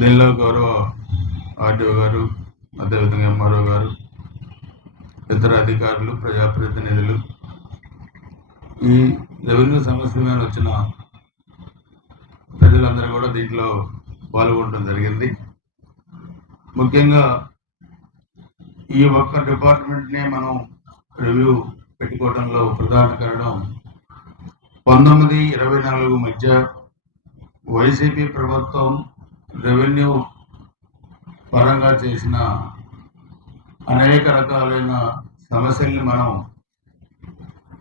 దీనిలో గౌరవ ఆర్డీఓ గారు, అదేవిధంగా ఎంఆర్ఓ గారు, ఇతర అధికారులు, ప్రజాప్రతినిధులు, ఈ రెవెన్యూ సమస్యల మీద వచ్చిన ప్రజలందరూ కూడా దీంట్లో పాల్గొనడం జరిగింది. ముఖ్యంగా ఈ ఒక్క డిపార్ట్మెంట్నే మనం రివ్యూ పెట్టుకోవడంలో ప్రధాన కారణం 19-24 మధ్య వైసీపీ ప్రభుత్వం రెవెన్యూ పరంగా చేసిన అనేక రకాలైన సమస్యల్ని మనం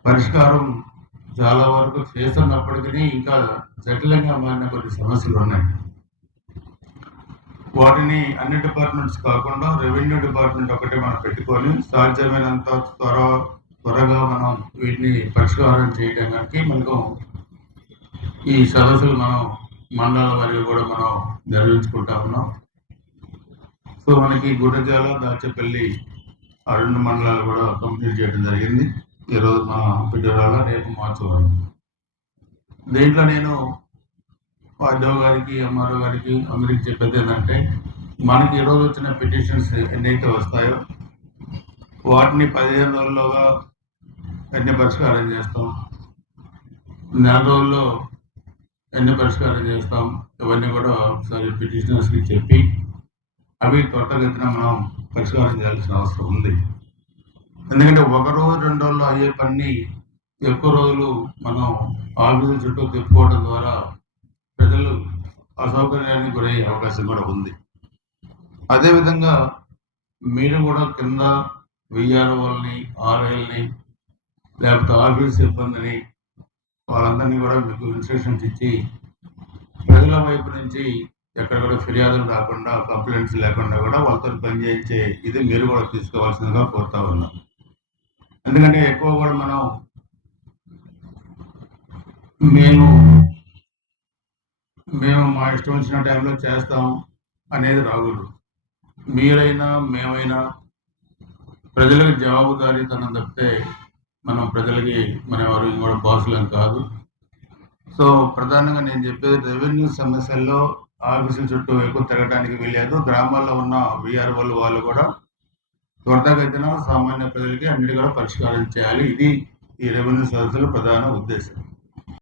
పరిష్కారం చాలా వరకు చేస్తున్నప్పటికీ ఇంకా జటిలంగా మారిన కొన్ని సమస్యలు ఉన్నాయి. వాటిని అన్ని డిపార్ట్మెంట్స్ కాకుండా రెవెన్యూ డిపార్ట్మెంట్ ఒకటి మనం పెట్టుకొని సాధ్యమైనంత త్వరగా మనం వీటిని పరిష్కారం చేయడానికి మనకు ఈ సదస్సులు మనం మండలాల వారిగా కూడా మనం నిర్వహించుకుంటా ఉన్నాం. సో మనకి గుడ్డజాల, దాచేపల్లి ఆ 2 మండలాలు కూడా కంప్లీట్ చేయడం జరిగింది. ఈరోజు మన పిడుగురాల, రేపు మార్చవరం. దీంట్లో నేను ఆర్డీఓ గారికి, ఎంఆర్ఓ గారికి అందరికి చెప్పేది ఏంటంటే, మనకి ఈరోజు వచ్చిన పిటిషన్స్ ఎన్నైతే వస్తాయో వాటిని 15 రోజుల్లోగా ఎన్ని పరిష్కారం చేస్తాం, 4 రోజుల్లో ఎన్ని పరిష్కారం చేస్తాం, ఇవన్నీ కూడా ఒకసారి పిటిషనర్స్కి చెప్పి అవి త్వరగతిన మనం పరిష్కారం చేయాల్సిన అవసరం ఉంది. ఎందుకంటే 1 రోజు 2 రోజుల్లో అయ్యే పని ఎక్కువ రోజులు మనం ఆఫీసుల చుట్టూ తిప్పుకోవడం ద్వారా ప్రజలు అసౌకర్యానికి గురయ్యే అవకాశం కూడా ఉంది. అదేవిధంగా మీరు కూడా కింద విఆర్ఓల్ని, ఆర్ఐల్ని, లేకపోతే ఆఫీస్ సిబ్బందిని వాళ్ళందరినీ కూడా మీకు ఇన్స్ట్రక్షన్స్ ఇచ్చి ప్రజల వైపు నుంచి ఎక్కడ కూడా ఫిర్యాదులు రాకుండా, కంప్లైంట్స్ లేకుండా కూడా వాళ్ళతో పని చేయించే ఇది మీరు కూడా తీసుకోవాల్సిందిగా కోరుతా ఉన్నాం. ఎందుకంటే ఎక్కువ కూడా మేము మా ఇష్టం వచ్చిన టైంలో చేస్తాం అనేది రాకూడదు. మీరైనా మేమైనా ప్రజలకు జవాబుదారీతనం తప్పితే మనం ప్రజలకి మన ఎవరు కూడా బాసులం కాదు. సో ప్రధానంగా నేను చెప్పేది రెవెన్యూ సమస్యల్లో ఆఫీసుల చుట్టూ ఎక్కువ తిరగడానికి వీలేదు. గ్రామాల్లో ఉన్న విఆర్ఓలు వాళ్ళు కూడా త్వరితగతిన సామాన్య ప్రజలకి అన్నిటి కూడా పరిష్కారం చేయాలి. ఇది ఈ రెవెన్యూ సదస్సుల ప్రధాన ఉద్దేశం.